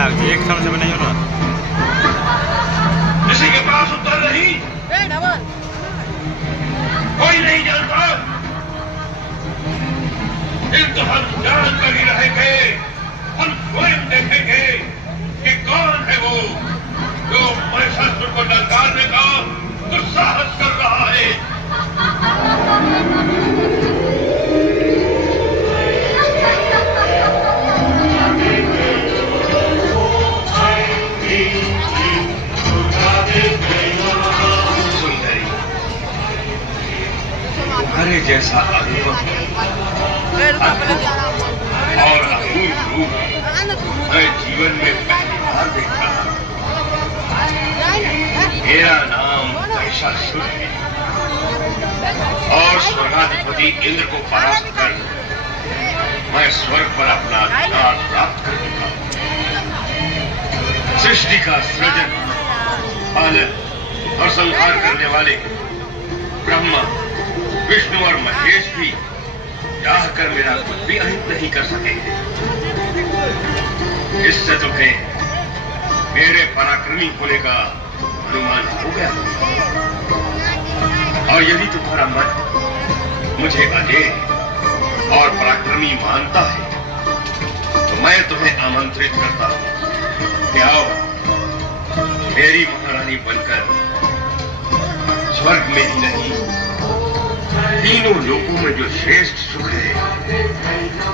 एक साल से बनाइयो ना किसी के पास उत्तर नहीं, कोई नहीं जानता। इन तो हम जान कर ही रहेंगे, हम स्वयं देखेंगे कि कौन है वो जो महिषासुर को ललकारने का दुस्साहस कर रहा है। तुम्हारे जैसा अनुभव और अपूर्व रूप मैं जीवन में पहली बार देख रहा हूं। मेरा नाम महिषासुर है और स्वर्गाधिपति इंद्र को परास्त कर मैं स्वर्ग पर अपना अधिकार प्राप्त कर चुका हूं। सृष्टि का सृजन, पालन और संहार करने वाले ब्रह्मा, विष्णु और महेश भी चाह कर मेरा कुछ भी अहित नहीं कर सकेंगे। इससे तुम्हें मेरे पराक्रमी होने का अनुमान हो गया। और यदि तुम्हारा मन मुझे अजय और पराक्रमी मानता है तो मैं तुम्हें आमंत्रित करता हूं कि आओ मेरी महारानी बनकर स्वर्ग में ही नहीं, तीनों लोगों में जो श्रेष्ठ सुख है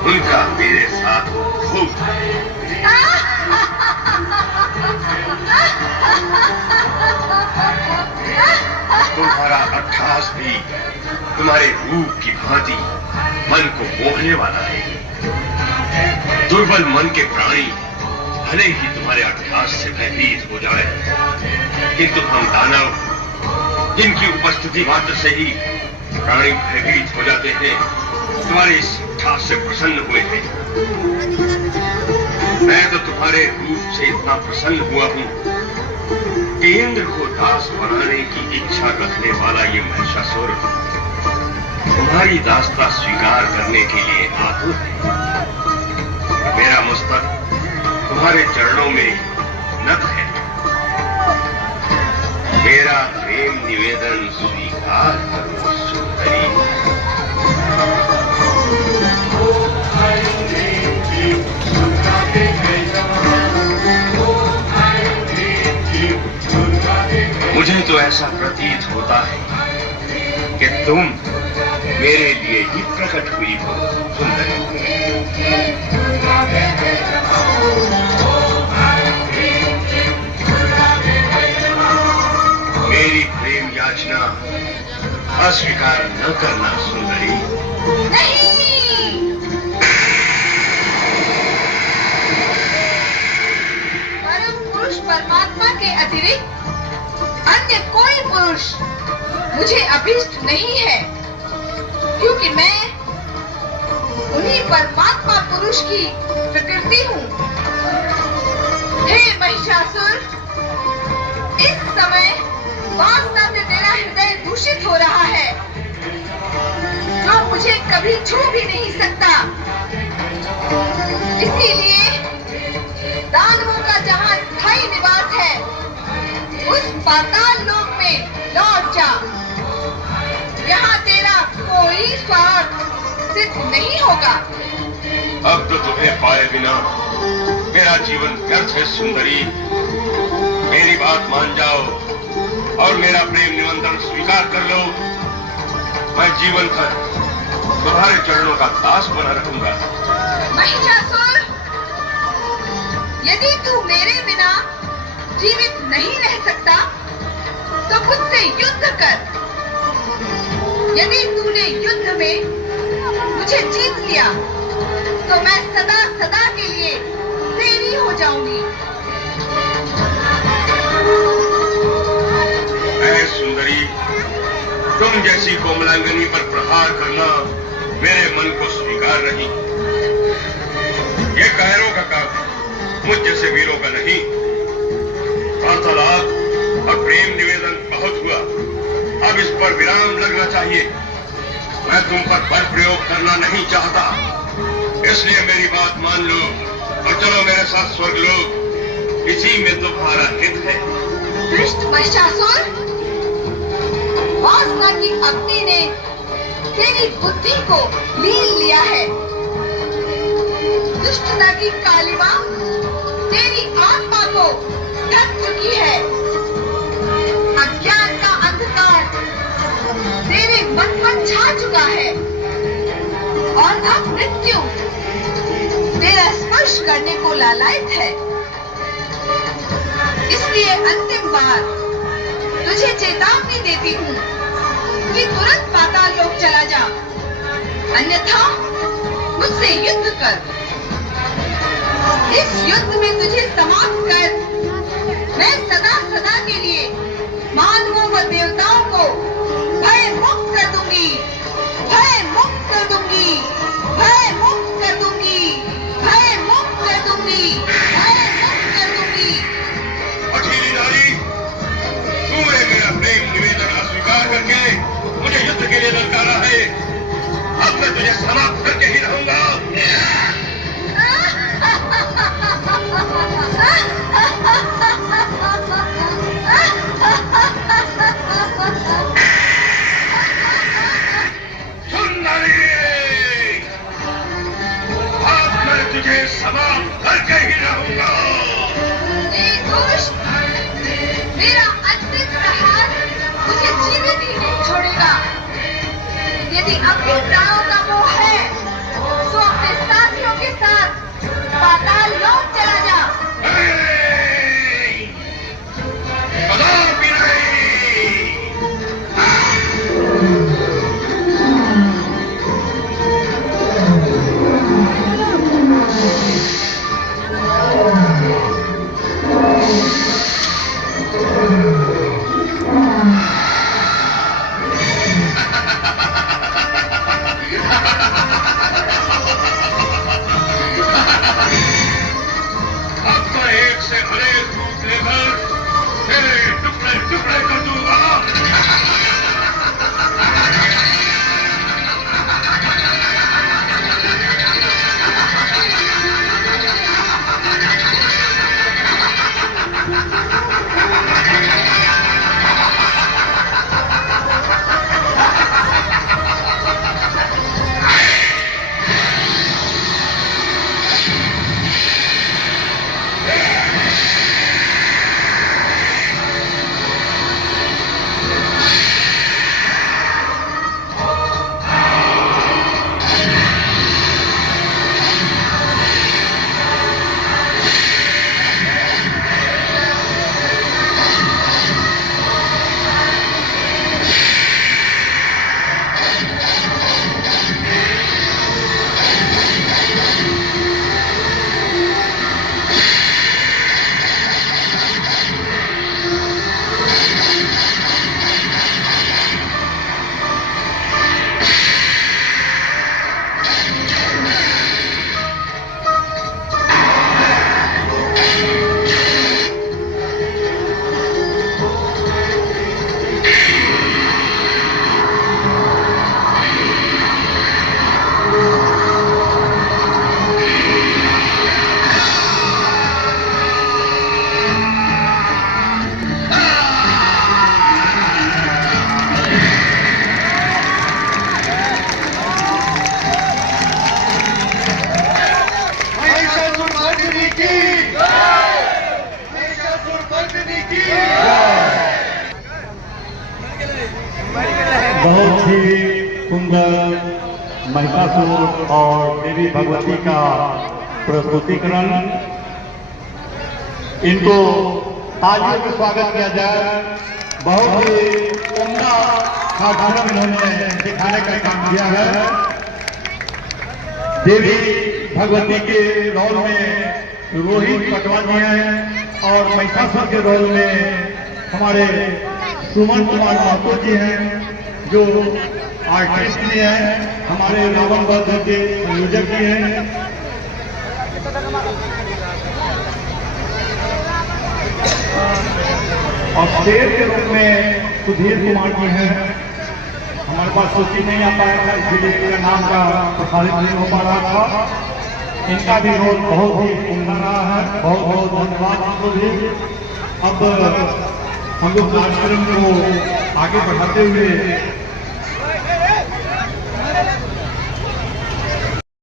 उनका मेरे साथ भोग। तुम्हारा अट्ठास भी तुम्हारे रूप की भांति मन को मोहने वाला है। दुर्बल मन के प्राणी भले ही तुम्हारे अट्ठास से भयभीत हो जाए, किंतु हम दानव जिनकी उपस्थिति मात्र से ही प्राणी भयभीत हो जाते हैं, तुम्हारे इस ठास से प्रसन्न हुए हैं। मैं तो तुम्हारे रूप से इतना प्रसन्न हुआ हूं कि इंद्र को दास बनाने की इच्छा रखने वाला ये महिषासुर तुम्हारी दासता स्वीकार करने के लिए आतुर है। मेरा मस्तक तुम्हारे चरणों में नत है। मेरा प्रेम निवेदन स्वीकार करो सुंदरी। मुझे तो ऐसा प्रतीत होता है कि तुम मेरे लिए ही प्रकट हुई हो सुंदरी। मेरी प्रेम याचना अस्वीकार न करना सुंदरी। नहीं, परम पुरुष परमात्मा के अतिरिक्त अन्य कोई पुरुष मुझे अभीष्ट नहीं है, क्योंकि मैं उन्हीं परमात्मा पुरुष की प्रकृति हूँ। हे महिषासुर, इस समय वासना से तेरा हृदय दूषित हो रहा है, जो मुझे कभी छू भी नहीं सकता। इसीलिए दानवों का जहाँ स्थायी निवास है, उस पाताल लोक में लौट जा। यहाँ तेरा कोई स्वार्थ सिद्ध नहीं होगा। अब तो तुम्हें पाए बिना मेरा जीवन व्यर्थ है सुंदरी। मेरी बात मान जाओ और मेरा प्रेम निमंत्रण स्वीकार कर लो। मैं जीवन भर तुम्हारे चरणों का दास बना रहूंगा। महिषासुर, यदि तू मेरे बिना जीवित नहीं रह सकता तो मुझसे युद्ध कर। यदि तूने युद्ध में मुझे जीत लिया तो मैं सदा सदा के लिए तेरी हो जाऊंगी। सुंदरी, तुम जैसी कोमलांगनी पर प्रहार करना मेरे मन को स्वीकार नहीं। ये कायरों का काम है, मुझ जैसे वीरों का नहीं। वार्तालाप और प्रेम निवेदन बहुत हुआ, अब इस पर विराम लगना चाहिए। मैं तुम पर बल प्रयोग करना नहीं चाहता, इसलिए मेरी बात मान लो और चलो मेरे साथ स्वर्गलोक। इसी में तुम्हारा हित है। दुष्ट महिषासुर, वासना की अग्नि ने तेरी बुद्धि को लीन लिया है। दुष्टता की कालिमा तेरी आत्मा को ढक चुकी है। अज्ञान का अंधकार तेरे मन पर छा चुका है और अब मृत्यु तेरा स्पर्श करने को लालायित है। इसलिए अंतिम बार तुझे चेतावनी देती हूँ कि तुरंत पाताल लोक चला जा, अन्यथा मुझसे युद्ध कर। इस युद्ध में तुझे समाप्त कर मैं सदा सदा के लिए मानवों व देवताओं को भय मुक्त कर दूंगी, भय मुक्त कर दूंगी, भय मुक्त कर दूंगी, भय मुक्त कर दूंगी, भय मुक्त कर दूंगी। अठीली नारी, तूने मेरा प्रेम निवेदन अस्वीकार करके मुझे युद्ध के लिए ललकारा है। अब मैं तुझे समाप्त करके ही रहूंगा। सुन नारी, अब मैं तुझे समाप्त करके ही रहूंगा। दुष्ट, मेरा अंतिम प्रहार मुझे जीवित ही नहीं छोड़ेगा। यदि अपने प्राणों का मोह है तो अपने साथियों के साथ पाताल लोक चला जा। कदापि नहीं। अब तो एक से अनेक रूप लेकर तेरे टुकड़े टुकड़े कर दूंगा। बहुत ही सुंदर महिषासुर और देवी भगवती का प्रस्तुतिकरण। इनको तालियों से स्वागत किया जाए। बहुत ही उम्दा कार्यक्रम इन्होंने दिखाने का काम किया है। देवी भगवती के रोल में रोहित पटवानी हैं और महिषासुर के रोल में हमारे सुमन कुमार महतो जी हैं, जो आर्टिस्ट भी हैं, हमारे रावण वध के संयोजक भी हैं। और शेर के रूप में सुधीर कुमार जी हैं। हमारे पास सूची नहीं आ पाया था, इसलिए इनका नाम का प्रसारित नहीं हो पा रहा था। इनका भी रोल बहुत ही उम्दा रहा है। बहुत बहुत धन्यवाद आपको भी। अब हम लोग कार्यक्रम को आगे बढ़ाते हुए